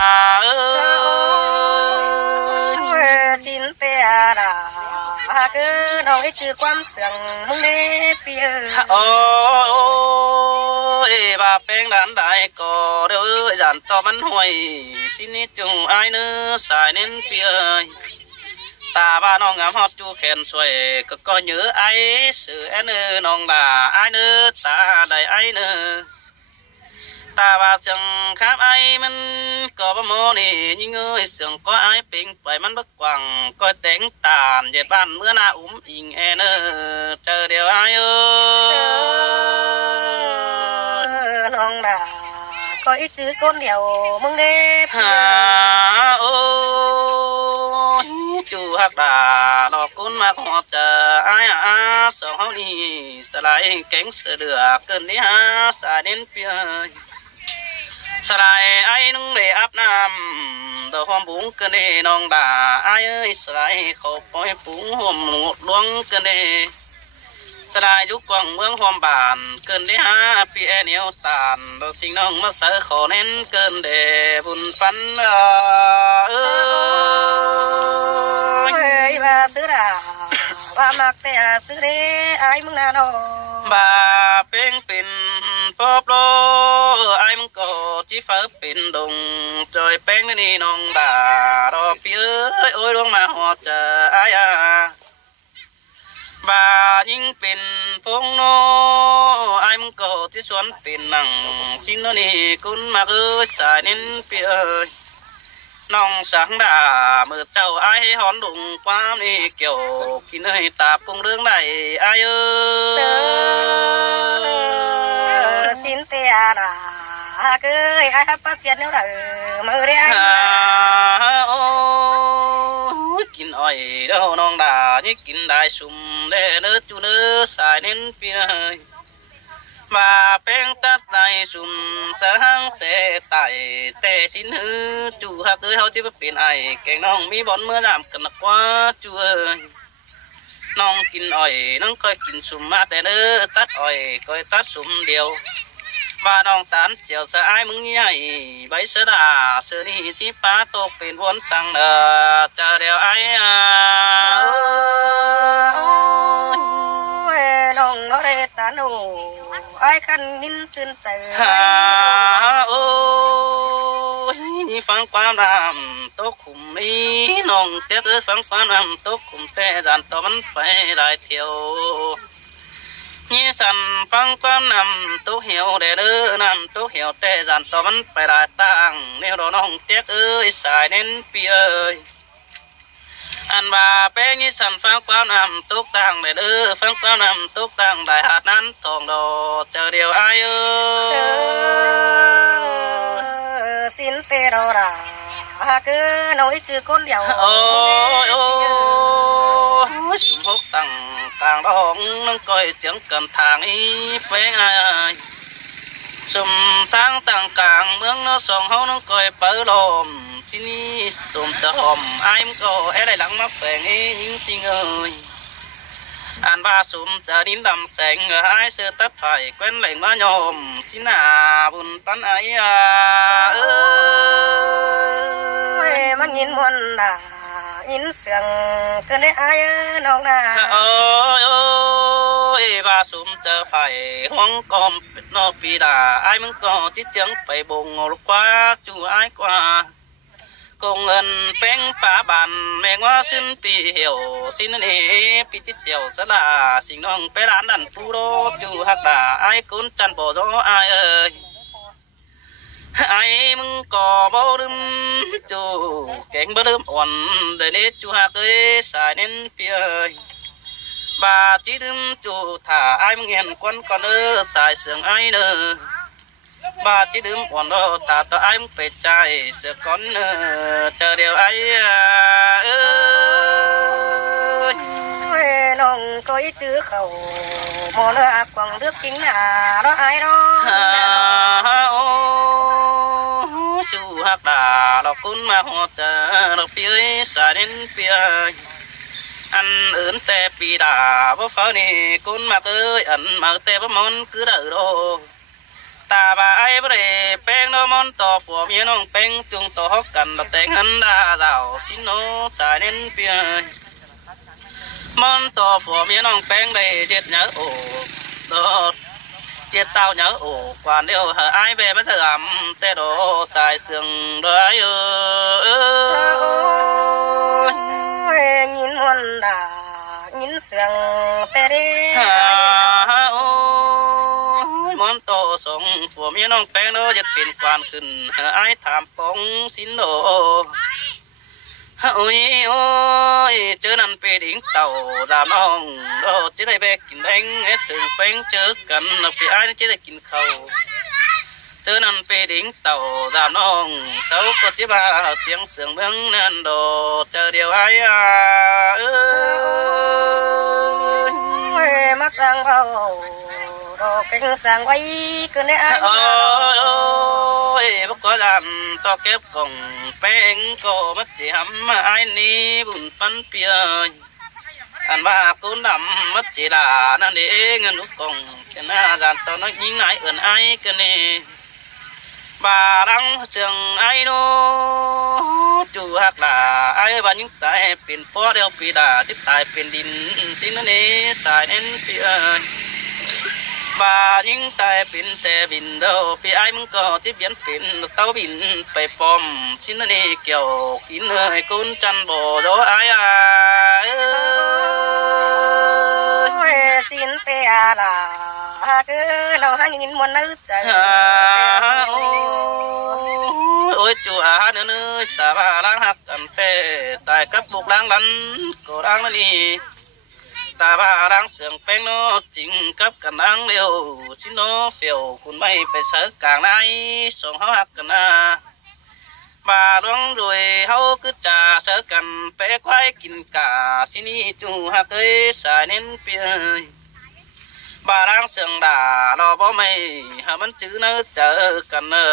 เอ้ยจินเตียดาคือน้องคือความเสื่องมึงเด้พี่เอ้ยโอ้ยว่าเป็นด้านใดก็เด้อยันต่อมันห่วยสินิจุงอ้ายเนื้อสายเน้นพี่เอ้ยตาบ้าน้องงามฮอดจูแขนสวยก็เยอะไอ้สื่อเนื้อน้องด่าอ้ายเนื้อตาใดไอ้เนื้อตาว่าเสียงครับไอ้มันก็บ่โมนี่ยิ่งเอ้ยเสียงก็ไอ้ปิงปล่อยมันบักกว่างก็แต่งตามเย็ดบ้านเมื่อหน้าอิงเนอเจอเดียวไอ้เอ้ยน้องด่าก็อีจื้อคนเดียวมึงเด้หาโอ้จูฮักด่าดอกกุนมาขอเจอไอ้สองเฮานี่สลายแก๊งเสือเดือเกินที่หาสายเน้นเปียสลายไอ้นุ่งเดอาบน้ำดอกหอมบุ้งกันเดน้องด่าไอ้เอ้ยสลายเขาปล่อยปุ้งหอมหมดหลวงกันเดสลายยุกกองเมืองหอมบานเกินได้หาพี่เหนียวตานดอกสิ่งน้องมาเสือขอเน้นเกินเดบุญปันเอ้ยว่าซื้อดาว่ามักแต่ซื้อเดไอ้มึงน่าน้องบ่าเป่งเป็นปอบโลไอ้มึงก็จีฟ้าเป็นดงจอยแป้งนี่น้องด่าดอกพี่เอ้ยโอ้ยลงมาหอดเจอไอ้บ่ายิ่งเป็นฟงโนไอ้มึงก็จีสวนเป็นหนังสินนี่คุณมาเอ้ยสายนินพี่เอ้ยน้องสังดาเมื่อเจ้าไอ้หอนดุงความนี่เกี่ยวกินให้ตาปุงเรื่องใดไอ้เอ้ยสินเตียดาเกยไอ้ฮับเสียนแล้วเด้อมือเรียโอ้กินอ้อยเด้อน้องดานี่กินได้สุ่มเด้อเนื้อจูเนื้อสายเน้นพี่เอ้ยมาเป็นตัดในสุ่มเสือหังเสไตแต่สินหือจูหักเอ้ยเขาจะเป็นไอแกงน้องมีบอลเมื่อน้ำกันนักว่าจูเอ้ยน้องกินอ้อยน้องก็กินสุ่มมาแต่เนื้อตัดอ้อยก็ตัดสุ่มเดียวบ้าน้องตานเจียวสะอายมึงใหญ่ใบเสดาเสือนี่ที่ป้าตกเป็นวนสั่งเด้อเจอเดียวไอ้น้องน้อเรตาโนไอ้คันนินตื่นใจโอ้ยฟังความรำตกขุมนี้น้องเตี้ยฟังความรำตกขุมแต่ดันต่อมันไปได้เที่ยวยี่สันฟังความนำตุเหี่ยวเด้อนำตุเหี่ยวแต่ดันต่อมันไปได้ตั้งแนวน้องเตี้ยเอ้ยสายเน้นปีเอ้ยอันว่าเป็นยี่สันฟังความนำตุกตั้งเด้อฟังความนำตุกตั้งได้หาดนั้นทองดอเจอเดียวไอ้เอ้ยสินเตโรราคือน้อยคือคนเดียวโอ้ยสุ่มหกตั้งต่างดองนั่งก้อยเจียงกันทางอีเป็นไงสุ่มสร้างต่างกลางเมืองน้อสองเฮานั่งก้อยเปิดลมที่นี่สุ่มจะหอมไอ้มันก็ได้หลังมาแฝงยิ่งสิเงยอันว่าสุ่มจะดินดำแสงไอ้เสือตัดไฟแคว้นไหลมาโยมสินาบุญปันไอ้มันยินมวนด่ายินเสียงเกินได้อายน้องด่าโอ้ยว่าสุ่มเจอไฟห้องกอมเป็นนอปีด่าไอ้มึงก็จิเจียงไปบงลูกกว่าจูไอ้กว่ากงเงินเป็นป่าบันแมงว่าสิ้นปีเหี่ยวสิ้นนี้ปีที่เสียวสลาสิ่งน้องไปร้านดันปูโรจูหักด่าไอ้กุนจันโบโจไอ้เอ้ยไอ้มึงก็บ่ลืมจูเก่งบ่ลืมอ่อนเดี๋ยวนี้จูหักเอ้ยสายเน้นเปียบาจีลืมจูถ้าไอ้มึงเห็นควันก่อนสายเสียงไอ้บาจีลืมอ่อนถ้าตัวไอ้มึงเป็ดใจเสือก่อนเจอเดียวไอ้น้องก็อีจื้อเขาหมอเลือกกวางเลือกจริงหนาเราไอ้เราชูหักด่าเราคุ้นมาหัวใจเราเปียสายเน้นเปียอันอื่นแต่ปีด่าบ่ฟ้านี่คุ้นมาเอ้ยอันมาแต่บ่มอนคือเด้อโด ตาบาไอ้บ่ได้แป้งโนมอนต่อผัวเมียน้องแป้งจุงต่อฮอกกันเราแต่งหันดาเหล่าสิโนสายเน้นเปียมอนต่อผัวเมียน้องแป้งได้เจ็ดเนื้อโอ้ดอเจ็ดเต้าเนื้อโอ้กว่าเดียวหาไอ้เบมันจะอ่ำแต่ดอสายเสื่องด้วยยินวันดายินเสียงแต่เด้โอ้มอนโตส่งผัวเมียน้องแป้งโดจะเป็นกวานขึ้นไอ้ถามปองสินโดโอ้ยโอ้ยเจอนั่นไปดิ่งเต่าดามน้องโดจะได้แบกกินแดงให้ถึงแป้งเจอกันไปไอ้จะได้กินข้าวเจอนั่นไปดิ่งเต่าดามน้องเสาก็จะมาเตียงเสียงเมืองนั่นโดเจอเดียวไอ้มักสังเบาดอกเป็นสังไว้ก็เนี่ยโอ้ยพวกก็ดันต่อเก็บกล่องแป้งก็มัดจีหำไอ้นี่บุญปันเปียอันว่ากูดำมัดจีดานั่นเองเงินลูกกล่องแค่หน้าจานตอนนั้นยิงไอ้เอิญไอ้ก็นี่บาดังเชิงไอ้โนจูหักลาไอ้บ้านยิ่งตายเป็นพ่อเดียวปีดาที่ตายเป็นดินสิ่งนั้นเองสายเน้นเปียบายิ่งตายเป็นแสบินเดียวปีไอ้มึงก็ที่เปลี่ยนเป็นเต้าบินไปปอมสิ่งนั้นเองเกี่ยวกินให้กุนจันบ่โดไอ้สินเตียลาคือเราหาเงินมันนึกใจโอ้ยจูอาเนื้อตาบาล้างหักกันเตะตายกับบุกล้างลันก็ล้างนั่นนี่ตาบาล้างเสียงแป้งโนจริงกับกันล้างเร็วชิโนเฟียวคุณไม่ไปเสือกลางไหนส่งเขาหักกันนะบาดวงรวยเขาคือจ่าเสือกันไปควายกินกาสินี่จูหักเอ้ยสายเน้นเปียบาล้างเสียงด่ารอบ่ไม่หามันจื้อเนื้อเจอกันเนอ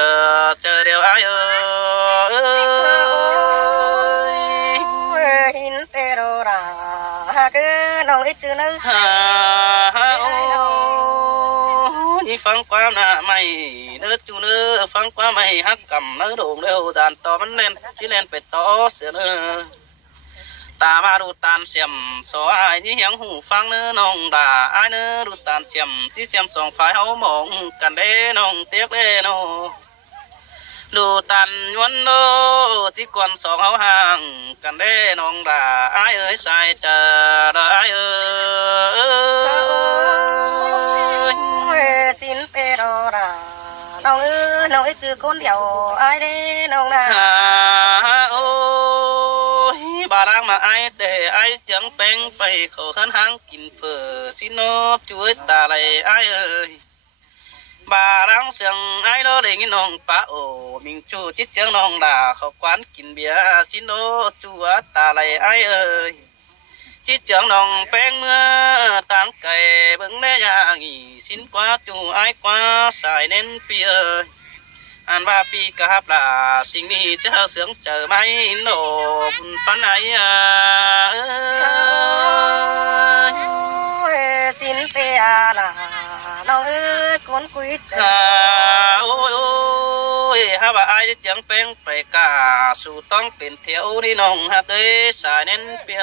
เจอเดียวไอ้หินเตโรราคือน้องไอ้จื้อเนื้อนี่ฟังความน่ะไม่เนื้อจูเนื้อฟังความไม่ฮักกำเนื้อโด่งเร็วด่านต่อมันเล่นที่เล่นไปต่อเสียเนื้อตามาดูตานเสียมสอไอ้ที่ยังหูฟังเนื้อน้องด่าไอ้เนื้อดูตานเสียมที่เสียมสองฝ่ายเขามองกันเด้น้องเตี้ยเด้น้องดูตันยวนโลที่กวนสองเขาห่างกันเด้น้องด่าไอ้เอ้ยสายเจอไอ้เอ้ยสินเตโรราน้องเอ้ยน้องไอ้จือคนเดียวไอ้เด้น้องด่าบารังมาไอ้เด้ไอ้จังแป้งไปเขาขันหางกินเผื่อสิโนช่วยตาไหลไอ้เอ้ยบารังเสียงไอ้เราได้ยินน้องป้าโอมิงจูจิตเจียงน้องด่าเขาควันกินเบียร์สิโนชัวตาไหลไอ้เอ้ยจิตเจียงน้องแป้งเมื่อต่างไก่เบิ่งได้ยางอีสินกว่าจูไอ้กว่าสายเน้นเปียอันว่าปีกะฮับลาสิ่งนี้จะเสียงเจอไหมโนบุญปันไอ้สินเตียลาน้องเอ้ยคนคุยเจอโอ้ยฮะว่าไอ้เจียงแป้งไปกาสู่ต้องเป็นเที่ยวนี่น้องฮักเอ้ยสายเน้นเปีย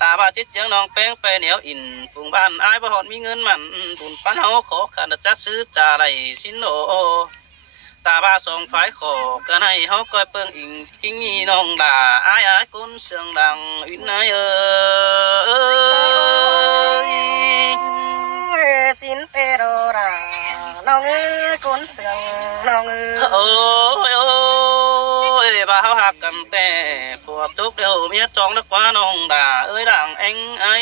ตาบาจิตเจียงน้องแป้งไปเหนียวอินฝูงบ้านไอ้บ่หอดมีเงินมันบุญปันเฮาขอขันจักซื้อจ่าไรสินโนตาบาสองฝ่ายขอกันให้เฮาก้อยเปิงอิงกิ้งงีน้องด่าไอ้กุนเสียงดังอินไอ้สินเตโรราน้องเอ้ยคนเสียงน้องเอ้ยโอ้ยบ่าเขาหักกันแต่ผัวทุกเดียวเมียจองนักว่าน้องด่าเอ้ยดังเอ็งไอ้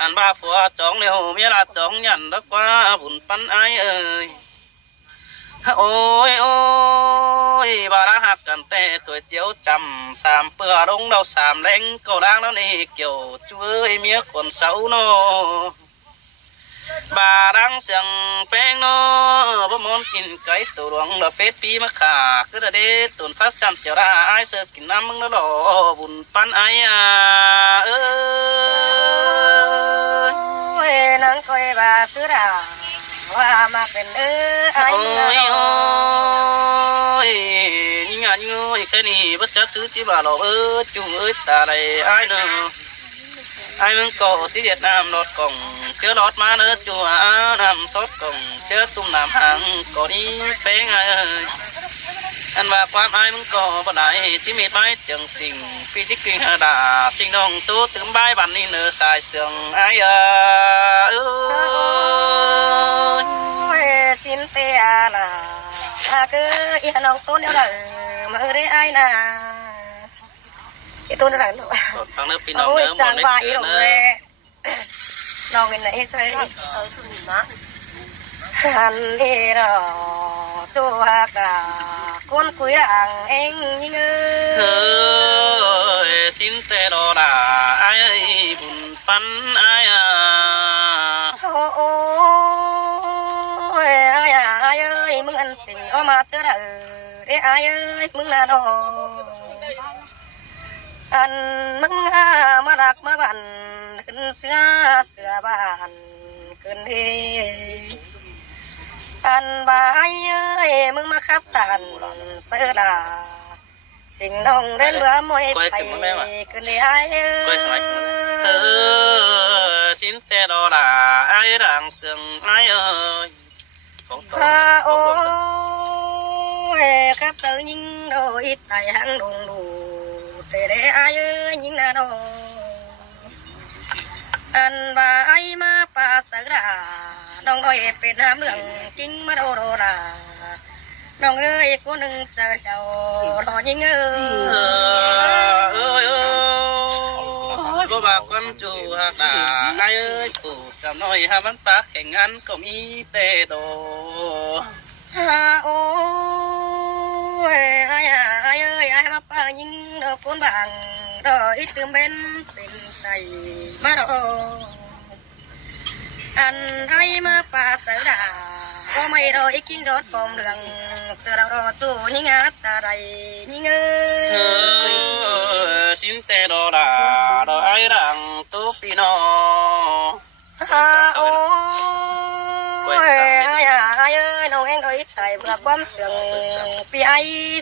อันบ่าผัวจองเดียวเมียละจองยันนักว่าบุญปันไอ้เอ้ยโอ้ยบาราหักกันแต่ตัวเจียวจำสามเปื่อลงเราสามเล้งก็ล้างแล้วนี่เกี่ยวช่วยเมียคนเสาโนบาดังเสียงแป้งโนบ่มอนกินไก่ตัวหลวงเราเป็ดปีมะขาคือเด็ดตุนฟักจำเจียวราไอเสือกินน้ำมึงแล้วหล่อบุญปันไอ้นางคอยบาซื้อรา ว่ามาเป็นไอ้ยิ่งอ่ะยิ่งแค่นี้บ่จักซื้อที่บ่าเราจุงตาไหลไอ้เนาะไอ้มึงก็ที่เวียดนามรถกล่องเจอรถมาเด้อจัวน้ำซดกล่องเจอตุ้มน้ำหางก็นี้เป้งเอ้ยอันว่าความไอ้มึงก็บ่ได้ที่มีไว้จังจริงพี่ที่กินหาดาสิ่งน้องตู้ตื่นบ่ายบัดนี้เนอสายเสียงไอ้สินเตียล่ะคืออีน้องตู้เนี่ยล่ะมาได้ไอ้น่ะอีตู้นั่นแหละฟังเด้อพี่น้องเด้อจังว่าอีหลงเลยน้องเป็นไหนใส่สุนิมะหันดีรอตัวกะคนคุยอ่างเองยิ่งสินเตโรดาไอ้บุญปันไอ้โอ้ยไอ้มึงอันสิเอามาเจอเด้ไอ้มึงน่ะดออันมึงมารักมาบันขึ้นเสือบ้านขึ้นดีอันบ่ายมึงมาขับตันเสือลาสิ่งน้องเล่นเบื่อมวยไปขึ้นดีไอ้สินเตโรลาไอ้รังเสียงไอ้โอ้ยขับเตยยิงโดยไต่หางดงดูแต่ได้ไอ้ยิงน่ะดออันบ่ายมาป่าเสือลาน้องน้อยเป็นน้ำเรื่องจริงมาโดราน้องเอ้ยกูนึงเจอเจ้ารอยิงบ่บากคนจูหักตาไอ้เอ้ยปู่จำน้อยหามันปากแข่งงานก็มีแต่โดโอ้ยไอ้เอ้ยไอ้มาป่ายิงดอกคนบางรออีตื่มเป็นใส่มาดออันไอ้มาป่าเสือดาก็ไม่รออีกกิ้งรถปอมเรื่องเสือรอตู้ยิ่งตาไรยิ่งสินเตโรดาดอไอ้รังตู้ปีนอโอ้ยไอ้น้องเองก็อิจฉาเบื่อความเสื่อมปีไอ้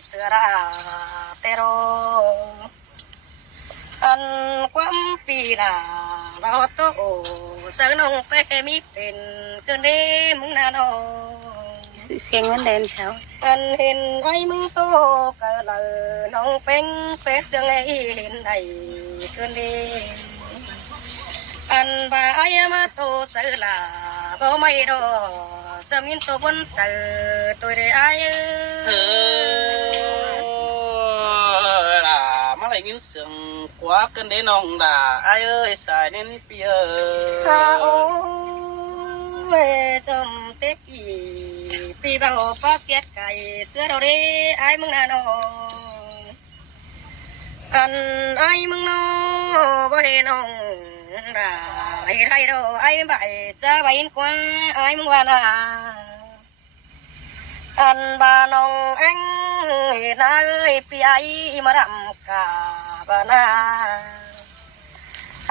เสือดาเตโรอันความปีลาเราโตเสือน้องไปมีเป็นเกินได้มึงน่ะน้องเพียงวันเดินเช้าอันเห็นไอ้มึงโตก็เลยน้องเป็นเป็ดเสือไอ้เห็นได้เกินได้อันบ่าไอ้มาโตเสือลาบ่ไม่ดอสมินโตบนเจอตัวได้ไอ้ไอ้ยินเสียงกว่ากันได้น้องด่าไอ้เอ้ยสายเน้นเปียโอ้ยจมเต็กอีปีเบาฟ้าเสียดไก่เสือเราได้ไอ้มึงน่ะน้องอันไอ้มึงน้องบ่เห็นน้องด่าไอ้ไทยเราไอ้ใบจะใบอินกว่าไอ้มึงว่าน่ะอันบ้านน้องเอ็งเห็นเอ้ยปีไอ้มาดำกาบ้านา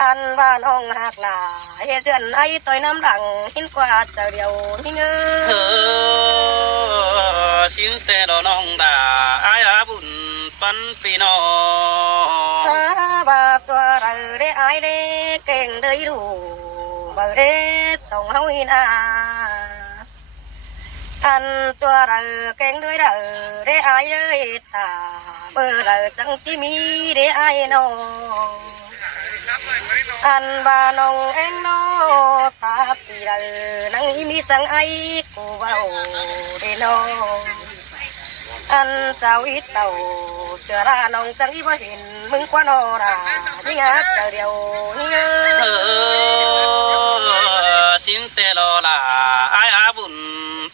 อันบ้านน้องหักหลาเฮ็ดเดือนไอ้ต่อยน้ำหลังหินกว่าเจ้าเดียวนี่สินเตโรน้องด่าไอ้อาบุญปันปีนอบาตัวเราได้ไอ้ได้เก่งได้ดูบ่ได้ส่งเฮาอีนาอันตัวเราเก่งด้วยเราได้ไอ้เลยตาเบอเราจังจิมีได้ไอ้น้องอันบ้านน้องเอ็งน้อตาปีเรานั่งมีสังไอ้กูเบาได้น้องอันเจ้าอีเต่าเสือราน้องจังอีบ่เห็นมึงกว่านอรายิ่งหักเจ้าเดียวยิ่งสินเตโรลาไอ้อาบุญ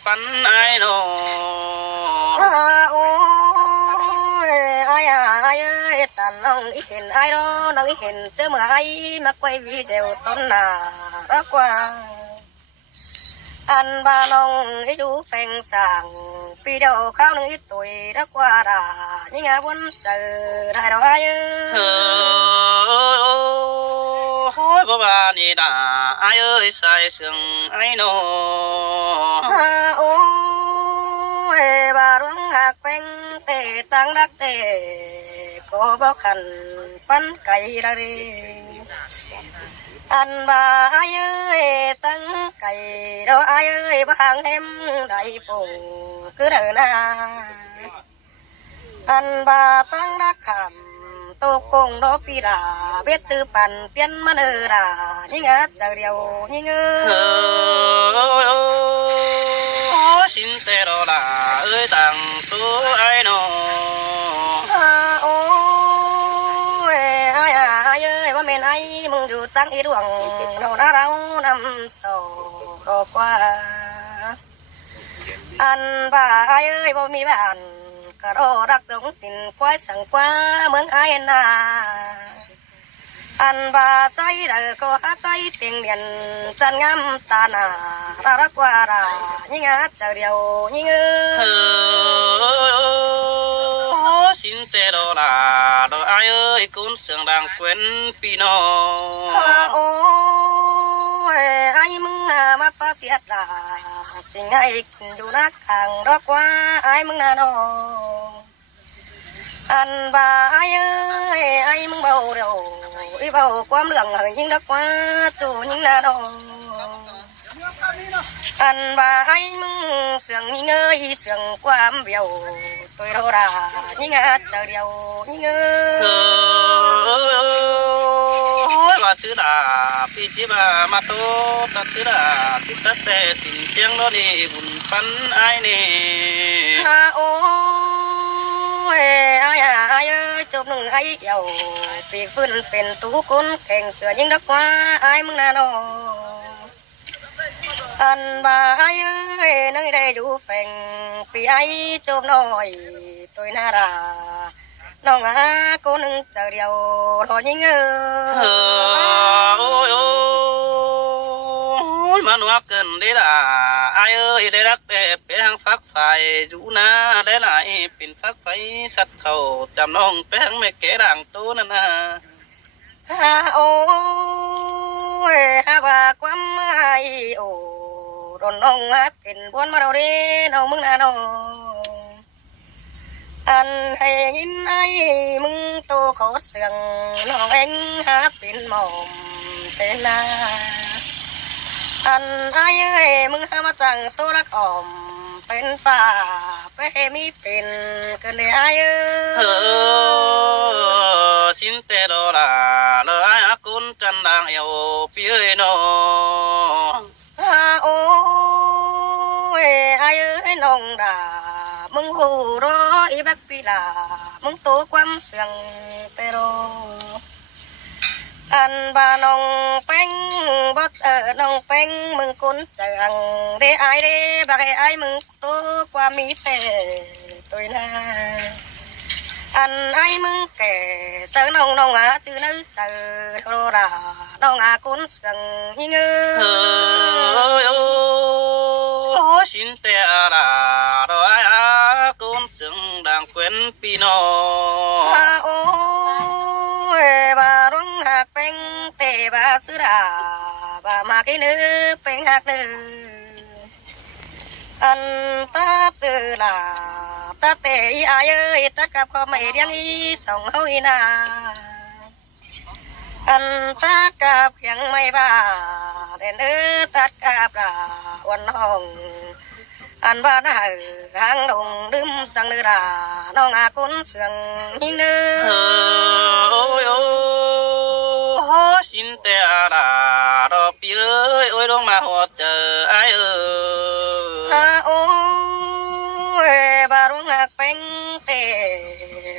ปันไอ้โนโอ้ยไอ้ตาน้องอีเห็นไอ้น้องอีเห็นเจอเมื่อไอ้มาไกววิเจวต้นนารักกว่าอันบ้านน้องอีดูแฝงสั่งปีเดียวข้าวนึงอีตุยรักกว่าด่ายิ่งวนเจอได้เราไอ้โอ้ย บ่ว่านี่ดาอ้ายเอ้ยใส่เสื่องไอ้น้อโอ้ยบาร้องหักเป็งเตตั้งรักเตก็บ่คันปันไก่ละเรอันว่าอ้ายเอ้ยตั้งไก่ดอกอ้ายเอ้ยบางเห็มได้ฝงคือเด้อนาอันว่าตั้งรักคำตกกงดอกปีดาเบ็ดซื้อปั่นเปลี่ยนมาเด้อดายิ่งอาจจะเดียวยิ่งสินเตโรลาเอ้ยตังตัวไอ้น้อโอ้ยไอ้เอ้ยว่าแม่นไอ้มึงอยู่ตั้งอีดวงเราเรานำโซ่ดอกว่าอันว่าไอ้เอ้ยบ่มีบ้านก็รอรักจงตินควายสังกว่าเมืองไอ้นาอันว่าใจเด้อก็ใจเตียงเดียนจันงามตาหน้ารักว่ารายิ่งอาจจะเดียวยิ่งสินเตโรลาดอกอ้ายเอ้ยกุนเสียงดังเกว้นพี่น้องโอ้ยไอ้มึงมาปาเสียดลาสิงไอ้อยู่นักข้างดอกว่าไอ้มึงน่ะน้องอันว่าไอ้เอ้ยไอ้มึงเบาเดียวอีเบาความเรื่องยิ่งดอกว่าจู่ยิ่งน่ะน้องอันว่าไอ้มึงเสียงยิ่งเอ้ยเสียงความเบียวตัวเราด่ายิ่งอาจจะเดียวยิ่งว่าซื้อดาพี่จิบามาโตตัดซื้อดาติดตัดแต่สิ่งเชียงโนนี่บุญปันไอ้นี่โอ้ยไอ้เอ้ยจบหนึ่งไอ้เหี่ยวปีกฟื้นเป็นตู้คนแข่งเสือยิ่งดักว่าไอ้มึงน่ะน้องอันบ่าไอ้เอ้ยนั่งได้อยู่แฝงปีไอ้จบน้อยตัวน่าราน้องกูนึงจะเดียวรอยิ่งโอ้ยมันว่าเกินได้ล่ะไอ้เอ้ยได้รักแต่เปียงฟักไฟอยู่นะได้หลายเป็นฟักไฟสัตว์เขาจำน้องเปียงไม่แก่ด่างตัวนั่นนะโอ้ยฮาบาความไม่โอ้รอนน้องเป็นบวนมาเราเด้น้องมึงนะน้องอันให้ยินไอ้มึงโตขอเสียงน้องเอ็งหาเป็นหมอมเป็นนาอันไอ้เอ้ยมึงหามาจังตัวรักอ่อมเป็นฝ่าไปมีเป็นกันเลยไอ้เอ้ยสินเตโรลาเลยไอ้กุนจันดังเอวพี่เอ้ยน้องโอ้ยไอ้เอ้ยน้องด่ามึงหูรออีบักปีลามึงโตความเสียงเตโรอันบาน้องเป็งบ่น้องเป็งมึงคนเจังได้อายได้บักไอ้มึงโตความมีแต่ตัวน่าอันไอ้มึงแก่เสือน้องชื่อนึกเจอโทรราน้องคนเสียงยิ่งสินเตอาลาดอกไอ้คนเสียงดังเกว้นพี่น้องโอ้ยบาร้องหักเป็งเตบาซื้อดาบามากินเป็งหักเนื้ออันตาซื้อลาตาเตอีอายเอ้ยตากับพ่อไม่เลี้ยงอีสองเฮาอีนาอันตากับยังไม่บ้าเด่นตัดกับลาวันน้องอันบ้าหน้าหางดงดื่มสังเนื้อดาน้องคนเสียงยิ่งเนื้อสินเตอาลาดอกปีเอ้ยโอ้ยลงมาหัวเจอไอ้เอ้ยโอ้ยบารุงหักเป็งเต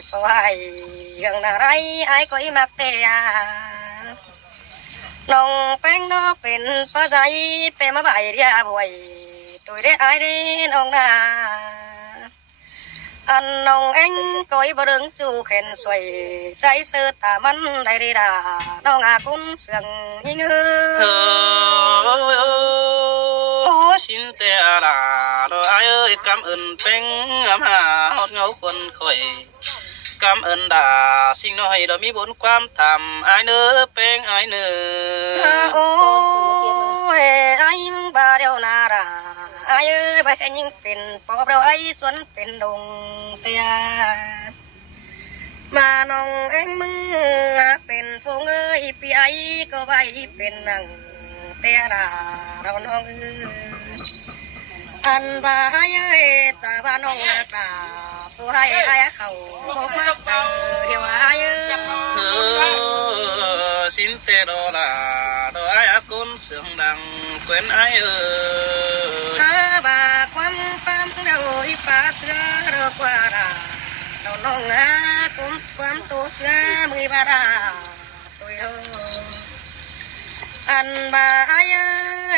ก็ไอ้ยังน่าไรไอ้ก็อีมักเตะน้องเป็งน้องเป็นภาษาเป็นมาใบเรียบวยตัวได้ไอ้ได้น้องนาอันน้องเอ็งก็อีบรึงจูเข็นสวยใจเสือตามันได้ดีดาน้องคนเสียงยิ่งสินเตอาลาดอกไอ้เอ้ยกำอื่นเป็งหาหดเงาคนคอย กรรมเอินด่าสิ่งน้อยเรามีบุญความทำอายเนื้อเป้งอายเนื้อโอ้ยอายมึงบาเดียวนาราอายไปแค่ยิ่งเป็นปอบเราไอ้สวนเป็นดงเตียมาน้องเอ็งมึงเป็นฟงเอ้ยพี่ไอ้ก็ไว้เป็นนังเตียราเราน้องอันบาเอ้ยตาบ้านน้องนักดาผู้ให้ไอ้เขาบอกมาเจอเดี๋ยวไอ้สินเตโดลาโดไอ้กุนเสียงดังเว้นไอ้บาความปั๊มเดาอีป้าเสือเรือกว่าราเราน้องกุมความตัวเสือมือบาราตัวอันบาเอ้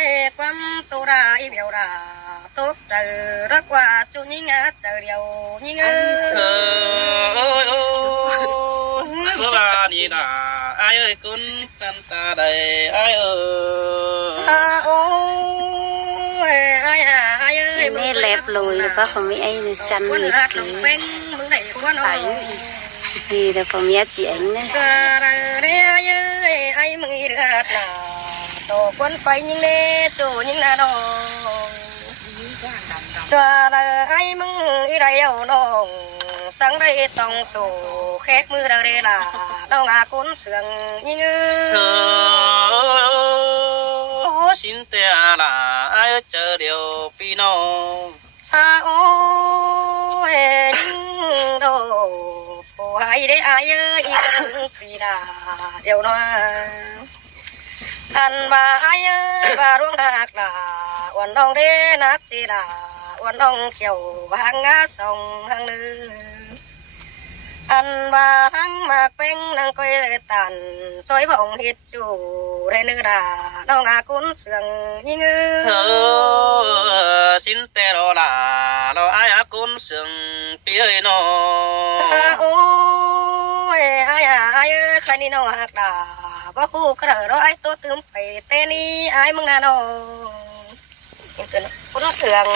ยความตัวราอีเบียวราตกเจอรักว่าจุยิ่งเจอเดียวยิ่งเมื่อวานนี้นะไอ้กุนกันตาใดไอ้โอ้ยไอ้นี่เล็บลอยแล้วก็ผมมีไอ้จันนี่คือไปนี่แต่ผมมีจีอันนะไอ้มึงอีเดือดน่ะโตคนไปยิ่งเล่จูยิ่งน่าดองจะไอ้มึงอีไรเอาน้องสังได้ต้องสู่แขกมือเรล่ะน้องอาคนเสืองยิ่งสินเตียล่ะไอ้เจอเดียวพี่น้องโอ้ยยิ่งโดผู้ให้ได้ไอ้อีกปีละเดี๋ยวน้อยอันบาไอ้บาร่วงหักล่ะวันน้องเด้นักจีล่ะวันน้องเขียวบางงาส่องหางลืออันบาทั้งมากเป็นนางก้อยตันซอยบ่องเฮ็ดจูได้เนื้อดาน้องอากุนเสืองยิ่งสินเตโรลาเราไอ้อากุนเสืองปีเอ้ยน้องโอ้ยไอ้ใครนี่น้องหักดาบ่ฮู้กระเราไอ้ตัวตึมไปเตนี่ไอ้มึงน่ะน้องเห็นตัวนี้กุนเสือง